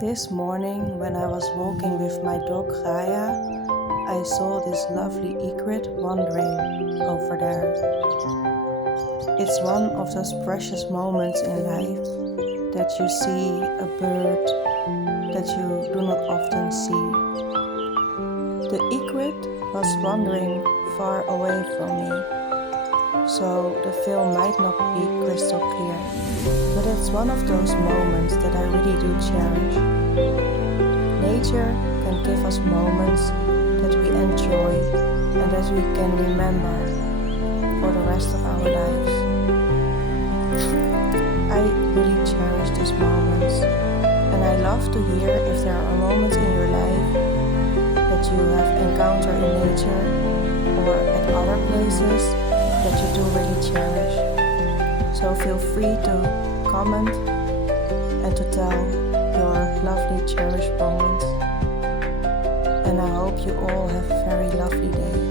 This morning, when I was walking with my dog Chaya, I saw this lovely egret wandering over there. It's one of those precious moments in life that you see a bird that you do not often see. The egret was wandering far away from me, so the film might not be crystal clear, but it's one of those moments that I really do cherish. Nature can give us moments that we enjoy and that we can remember for the rest of our lives. I really cherish these moments, and I love to hear if there are moments in your life that you have encountered in nature or at other places that you do really cherish. So feel free to comment and to tell your lovely cherished moments. And I hope you all have a very lovely day.